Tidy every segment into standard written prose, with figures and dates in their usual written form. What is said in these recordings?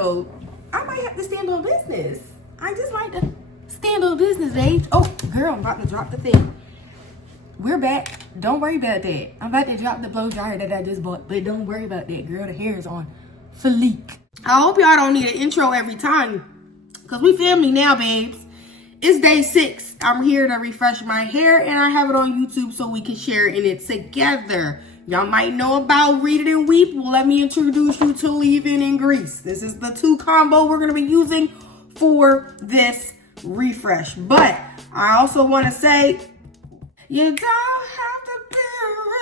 girl, I might have to stand on business. I just like to stand on business, babes. Oh, girl, I'm about to drop the thing. We're back. Don't worry about that. I'm about to drop the blow dryer that I just bought, but don't worry about that, girl. The hair is on fleek. I hope y'all don't need an intro every time, because we family now, babes. It's day 6. I'm here to refresh my hair, and I have it on YouTube so we can share in it together. Y'all might know about Read It and Weep. Well, let me introduce you to Leave-In and Grease. This is the 2 combo we're going to be using for this refresh. But I also want to say, you don't have to be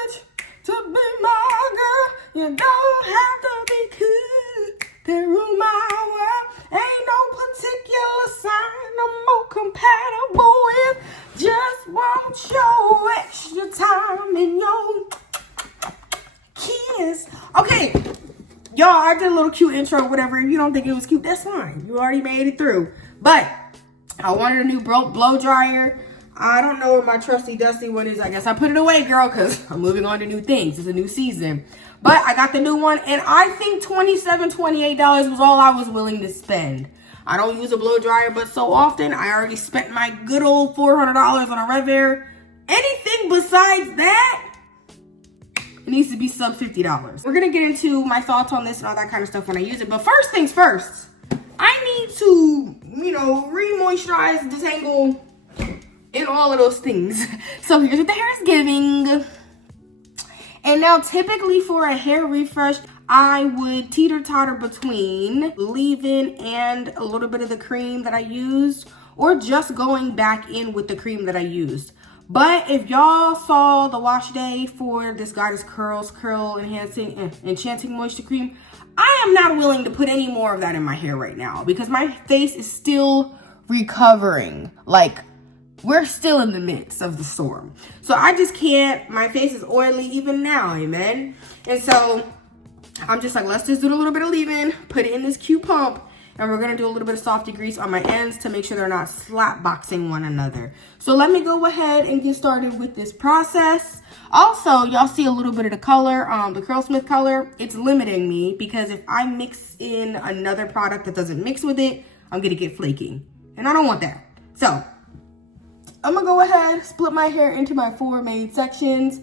rich to be my girl. You don't have to be cool to rule my world. Ain't no particular sign I'm more compatible with. Just want your extra time and your kiss. Okay, y'all, I did a little cute intro, whatever. If you don't think it was cute, that's fine. You already made it through. But I wanted a new blow dryer. I don't know where my trusty dusty one is. I guess I put it away, girl, because I'm moving on to new things. It's a new season. But I got the new one, and I think $27, $28 was all I was willing to spend. I don't use a blow dryer, but so often I already spent my good old $400 on a Rev Air. Anything besides that, it needs to be sub $50. We're gonna get into my thoughts on this and all that kind of stuff when I use it. But first things first, I need to, re-moisturize, detangle, and all of those things. So here's what the hair is giving. And now typically for a hair refresh, I would teeter-totter between leave-in and a little bit of the cream that I used, or just going back in with the cream that I used. But if y'all saw the wash day for this Goddess Curls Curl Enhancing Enchanting Moisture Cream, I am not willing to put any more of that in my hair right now because my face is still recovering. Like, we're still in the midst of the storm. So I just can't. My face is oily even now, amen? And so I'm just like, let's just do a little bit of leave-in, put it in this cute pump, and we're gonna do a little bit of softy grease on my ends to make sure they're not slap boxing one another. So let me go ahead and get started with this process. Also, y'all see a little bit of the color, the Curlsmith color. It's limiting me because if I mix in another product that doesn't mix with it, I'm gonna get flaky. And I don't want that. So I'm gonna go ahead, split my hair into my 4 main sections,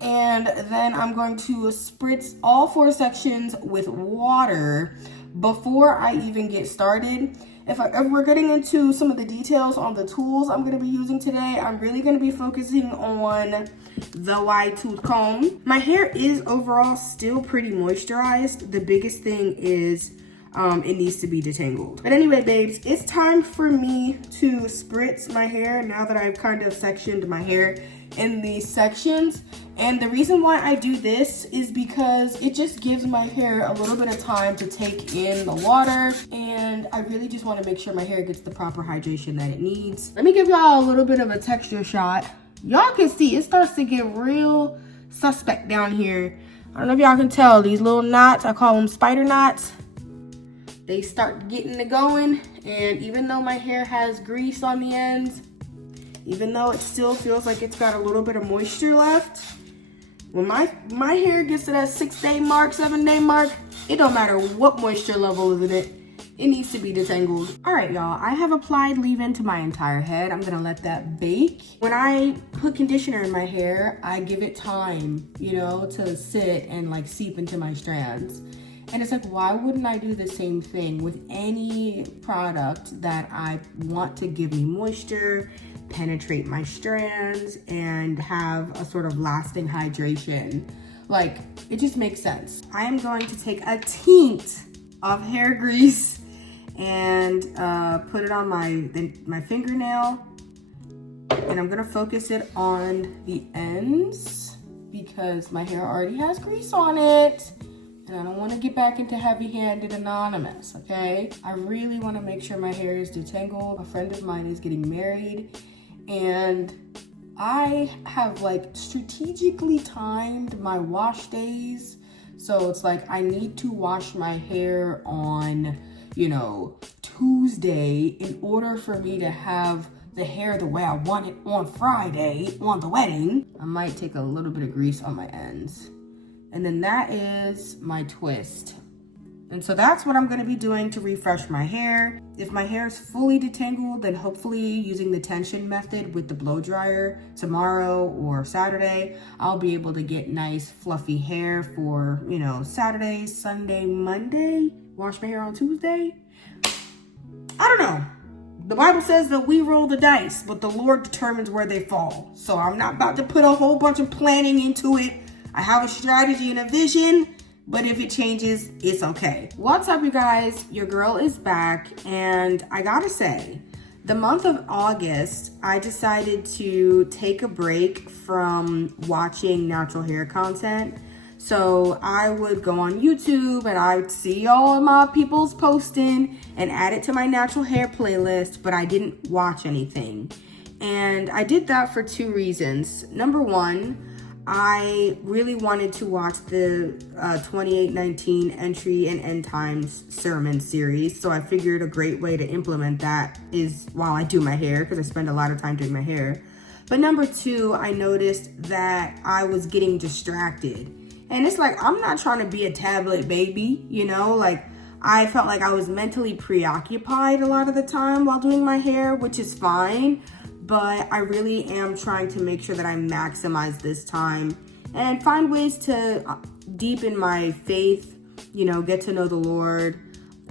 and then I'm going to spritz all 4 sections with water before I even get started. If we're getting into some of the details on the tools I'm gonna be using today, I'm really gonna be focusing on the wide tooth comb. My hair is overall still pretty moisturized. The biggest thing is it needs to be detangled. But anyway, babes, it's time for me to spritz my hair now that I've kind of sectioned my hair in these sections. And the reason why I do this is because it just gives my hair a little bit of time to take in the water. And I really just want to make sure my hair gets the proper hydration that it needs. Let me give y'all a little bit of a texture shot. Y'all can see it starts to get real suspect down here. I don't know if y'all can tell, these little knots, I call them spider knots. They start getting it going, and even though my hair has grease on the ends, even though it still feels like it's got a little bit of moisture left, when my hair gets to that 6-day mark, 7-day mark, it don't matter what moisture level is in it, it needs to be detangled. All right, y'all, I have applied leave-in to my entire head. I'm gonna let that bake. When I put conditioner in my hair, I give it time, to sit and like seep into my strands. And it's like, why wouldn't I do the same thing with any product that I want to give me moisture, penetrate my strands, and have a sort of lasting hydration? Like, it just makes sense. I am going to take a teent of hair grease and put it on my fingernail. And I'm gonna focus it on the ends because my hair already has grease on it. And I don't want to get back into heavy-handed anonymous, okay? I really want to make sure my hair is detangled. A friend of mine is getting married, and I have like strategically timed my wash days. So it's like I need to wash my hair on, Tuesday in order for me to have the hair the way I want it on Friday on the wedding. I might take a little bit of grease on my ends. And then that is my twist. And so that's what I'm going to be doing to refresh my hair. If my hair is fully detangled, then hopefully using the tension method with the blow dryer tomorrow or Saturday, I'll be able to get nice fluffy hair for, you know, Saturday, Sunday, Monday. Wash my hair on Tuesday. I don't know. The Bible says that we roll the dice, but the Lord determines where they fall. So I'm not about to put a whole bunch of planning into it. I have a strategy and a vision, but if it changes, it's okay. What's up, you guys? Your girl is back, and I gotta say, the month of August, I decided to take a break from watching natural hair content. So I would go on YouTube and I would see all of my people's posting and add it to my natural hair playlist, but I didn't watch anything. And I did that for two reasons. Number one, I really wanted to watch the 2819 Entry and End Times sermon series. So I figured a great way to implement that is while I do my hair, because I spend a lot of time doing my hair. But number two, I noticed that I was getting distracted. And it's like, I'm not trying to be a tablet baby, you know, like I felt like I was mentally preoccupied a lot of the time while doing my hair, which is fine. But I really am trying to make sure that I maximize this time and find ways to deepen my faith, you know, get to know the Lord,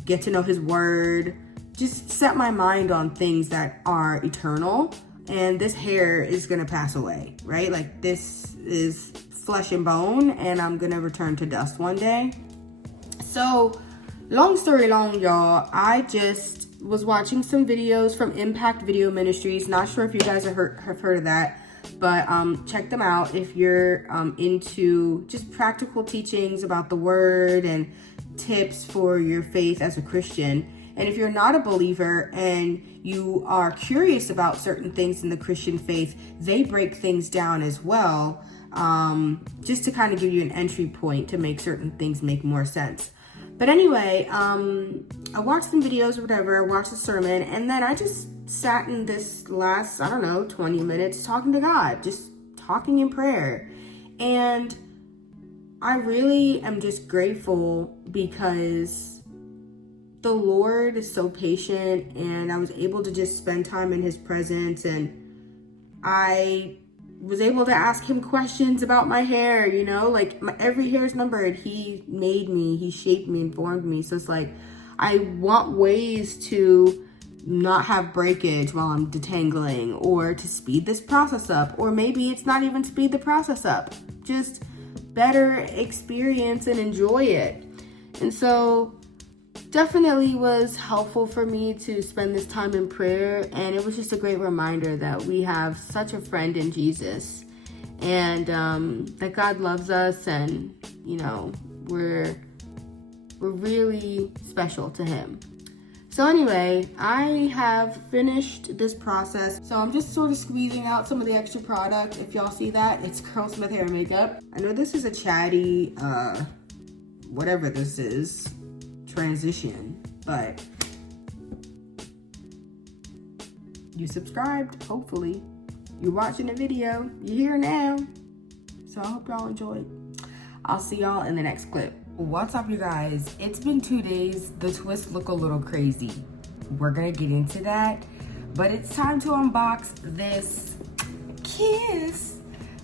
get to know his word, just set my mind on things that are eternal. And this hair is going to pass away, right? Like this is flesh and bone, and I'm gonna return to dust one day. So long story long, y'all, I just was watching some videos from Impact Video Ministries. Not sure if you guys have heard of that, but check them out if you're into just practical teachings about the word and tips for your faith as a Christian. And if you're not a believer and you are curious about certain things in the Christian faith, they break things down as well. Just to kind of give you an entry point to make certain things make more sense. But anyway, I watched some videos or whatever, I watched the sermon, and then I just sat in this last, 20 minutes talking to God, just talking in prayer. And I really am just grateful because the Lord is so patient, and I was able to just spend time in his presence, and I was able to ask him questions about my hair, you know, like every hair is numbered. He made me, he shaped me and formed me. So it's like, I want ways to not have breakage while I'm detangling, or to speed this process up, or maybe it's not even speed the process up, just better experience and enjoy it. And so definitely was helpful for me to spend this time in prayer, and it was just a great reminder that we have such a friend in Jesus, and that God loves us, and you know, we're really special to him. So anyway, I have finished this process, so I'm just sort of squeezing out some of the extra product. If y'all see that, it's Curlsmith hair makeup. I know this is a chatty whatever this is, transition, but you subscribed, hopefully you're watching the video, you're here now, so I hope y'all enjoyed. I'll see y'all in the next clip. What's up, you guys? It's been 2 days. The twists look a little crazy. We're gonna get into that, but it's time to unbox this Kiss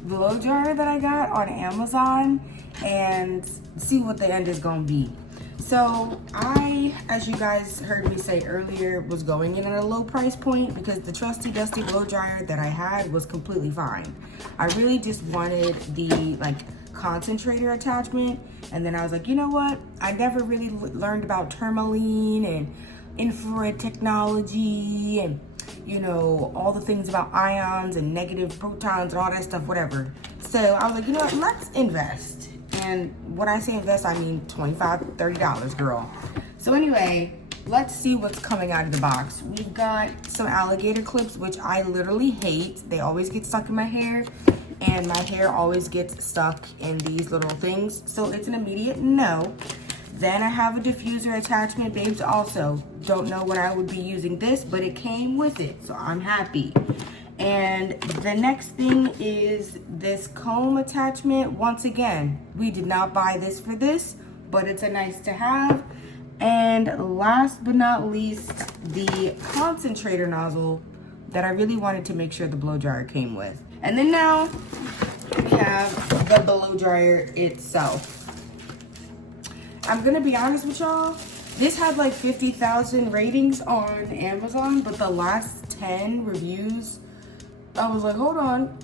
blow dryer that I got on Amazon and see what the end is gonna be. So I, as you guys heard me say earlier, was going in at a low price point because the trusty dusty blow dryer that I had was completely fine. I really just wanted the concentrator attachment, and then I was like, you know what? I never really learned about tourmaline and infrared technology and, you know, all the things about ions and negative protons and all that stuff, whatever. So I was like, you know what? Let's invest. And when I say invest, I mean $25, $30, girl. So anyway, let's see what's coming out of the box. We've got some alligator clips, which I literally hate. They always get stuck in my hair, and my hair always gets stuck in these little things. So it's an immediate no. Then I have a diffuser attachment, babes. Also, don't know when I would be using this, but it came with it, so I'm happy. And the next thing is this comb attachment. Once again, we did not buy this for this, but it's a nice to have. And last but not least, the concentrator nozzle that I really wanted to make sure the blow dryer came with. And then now we have the blow dryer itself. I'm gonna be honest with y'all, this had like 50,000 ratings on Amazon, but the last 10 reviews, I was like, hold on,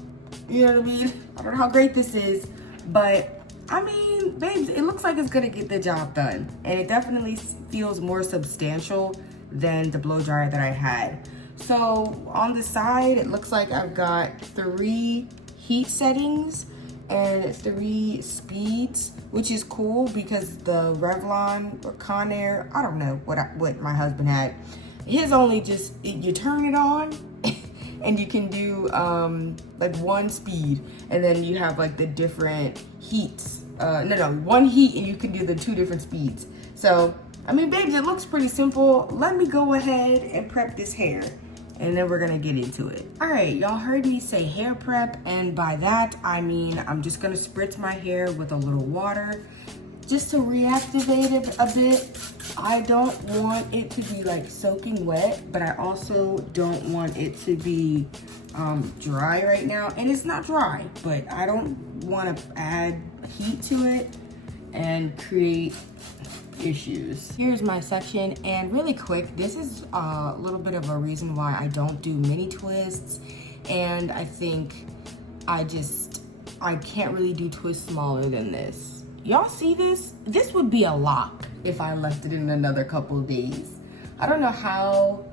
you know what I mean? I don't know how great this is, but I mean, babes, it looks like it's gonna get the job done. And it definitely feels more substantial than the blow dryer that I had. So on the side, it looks like I've got 3 heat settings and 3 speeds, which is cool because the Revlon or Conair, I don't know what my husband had. His only just, you turn it on and you can do like 1 speed, and then you have like the different heats. No, 1 heat and you can do the 2 different speeds. So, I mean, babes, it looks pretty simple. Let me go ahead and prep this hair, and then we're gonna get into it. All right, y'all heard me say hair prep, and by that, I mean, I'm just gonna spritz my hair with a little water just to reactivate it a bit. I don't want it to be like soaking wet, but I also don't want it to be dry right now. And it's not dry, but I don't want to add heat to it and create issues. Here's my section, and really quick, this is a little bit of a reason why I don't do mini twists, and I think I can't really do twists smaller than this. Y'all see this? This would be a lock if I left it in another couple of days. I don't know how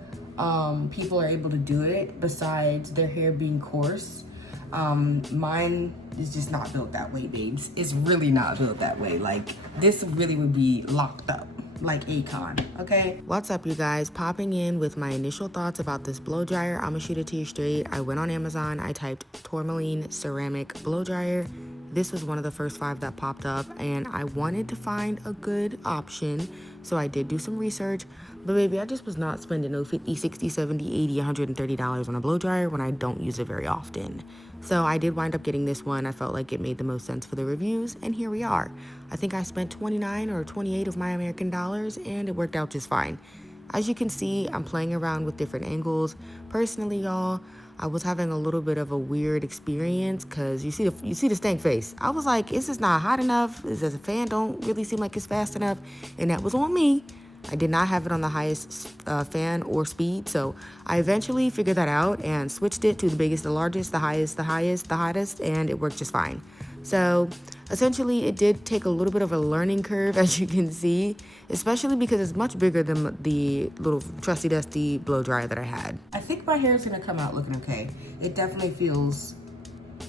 people are able to do it besides their hair being coarse. Mine is just not built that way, babes. It's really not built that way. Like, this really would be locked up like Akon, okay? What's up, you guys? Popping in with my initial thoughts about this blow dryer. I'm gonna shoot it to you straight. I went on Amazon, I typed tourmaline ceramic blow dryer. This was one of the first 5 that popped up, and I wanted to find a good option, so I did do some research. But baby, I just was not spending no $50, $60, $70, $80, $130 on a blow dryer when I don't use it very often. So I did wind up getting this one. I felt like it made the most sense for the reviews, and here we are. I think I spent 29 or 28 of my American dollars, and it worked out just fine. As you can see, I'm playing around with different angles. Personally, y'all, I was having a little bit of a weird experience because you see the stank face. I was like, is this not hot enough? Is this a fan don't really seem like it's fast enough? And that was on me. I did not have it on the highest fan or speed, so I eventually figured that out and switched it to the biggest, the largest, the highest, the highest, the hottest, and it worked just fine. So essentially, it did take a little bit of a learning curve, as you can see, especially because it's much bigger than the little trusty dusty blow dryer that I had. I think my hair is gonna come out looking okay. It definitely feels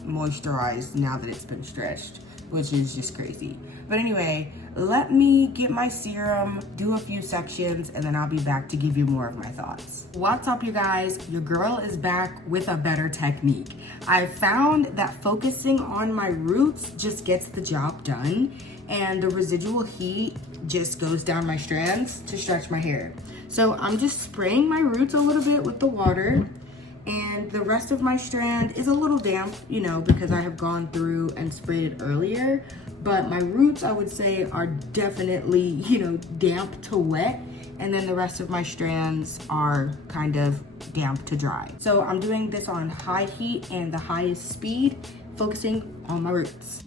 moisturized now that it's been stretched, which is just crazy. But anyway, let me get my serum, do a few sections, and then I'll be back to give you more of my thoughts. What's up, you guys? Your girl is back with a better technique. I found that focusing on my roots just gets the job done, and the residual heat just goes down my strands to stretch my hair. So I'm just spraying my roots a little bit with the water, and the rest of my strand is a little damp, you know, because I have gone through and sprayed it earlier. But my roots, I would say, are definitely, you know, damp to wet. And then the rest of my strands are kind of damp to dry. So I'm doing this on high heat and the highest speed, focusing on my roots.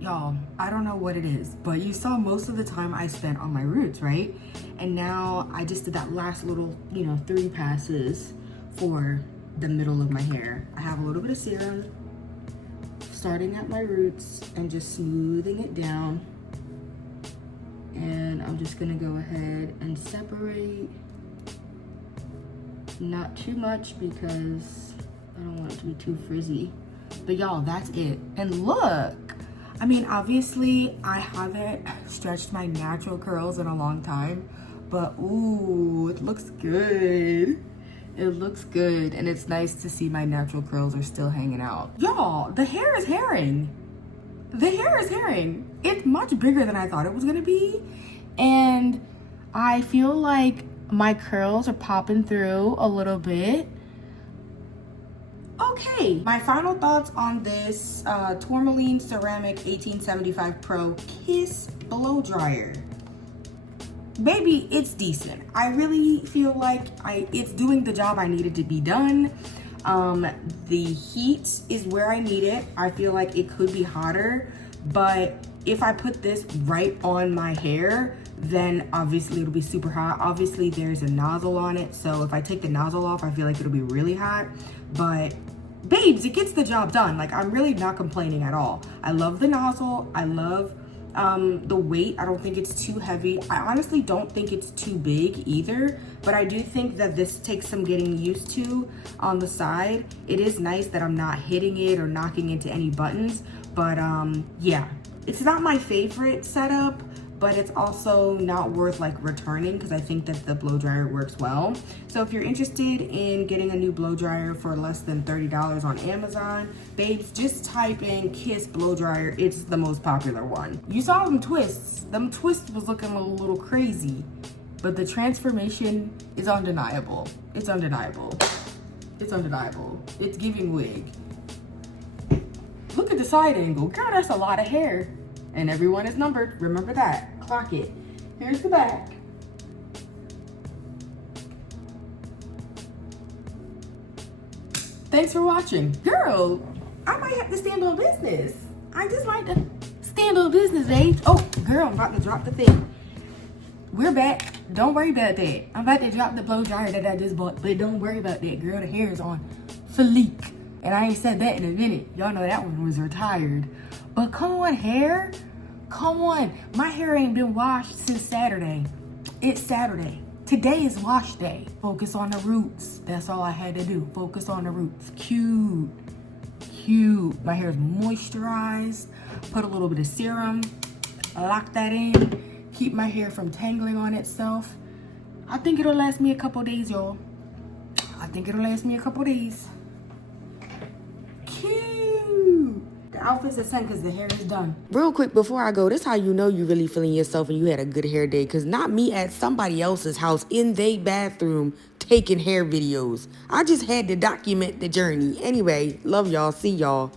Y'all, I don't know what it is, but you saw most of the time I spent on my roots, right? And now I just did that last little, you know, 3 passes for the middle of my hair. I have a little bit of serum, starting at my roots and just smoothing it down. And I'm just gonna go ahead and separate. Not too much because I don't want it to be too frizzy. But y'all, that's it. And look! I mean, obviously, I haven't stretched my natural curls in a long time, but ooh, it looks good. It looks good, and it's nice to see my natural curls are still hanging out. Y'all, the hair is hairing. The hair is hairing. It's much bigger than I thought it was gonna be, and I feel like My curls are popping through a little bit. Okay, my final thoughts on this Tourmaline Ceramic 1875 Pro Kiss Blow Dryer. Baby, it's decent. I really feel like it's doing the job I needed to be done. The heat is where I need it. I feel like it could be hotter, but if I put this right on my hair, then obviously it'll be super hot. Obviously there's a nozzle on it, so if I take the nozzle off, I feel like it'll be really hot. But babes, it gets the job done. Like, I'm really not complaining at all. I love the nozzle. I love the weight. I don't think it's too heavy. I honestly don't think it's too big either, but I do think that this takes some getting used to on the side. It is nice that I'm not hitting it or knocking into any buttons, but yeah, it's not my favorite setup, but it's also not worth like returning because I think that the blow dryer works well. So if you're interested in getting a new blow dryer for less than $30 on Amazon, babes, just type in Kiss blow dryer. It's the most popular one. You saw them twists. Them twists was looking a little crazy, but the transformation is undeniable. It's undeniable. It's undeniable. It's giving wig. Look at the side angle. God, that's a lot of hair. And everyone is numbered. Remember that. Clock it. Here's the back. Thanks for watching. Girl, I might have to stand on business. I just like to stand on business, babe. Oh, girl, I'm about to drop the thing. We're back. Don't worry about that. I'm about to drop the blow dryer that I just bought, but don't worry about that, girl. The hair is on fleek. And I ain't said that in a minute. Y'all know that one was retired. But come on, hair. Come on. My hair ain't been washed since Saturday. It's Saturday. Today is wash day. Focus on the roots. That's all I had to do. Focus on the roots. Cute. Cute. My hair is moisturized. Put a little bit of serum. Lock that in. Keep my hair from tangling on itself. I think it'll last me a couple days, y'all. I think it'll last me a couple days. The outfit's a 10 because the hair is done. Real quick before I go, this how you know you really feeling yourself and you had a good hair day, because not me at somebody else's house in their bathroom taking hair videos. I just had to document the journey. Anyway, love y'all. See y'all.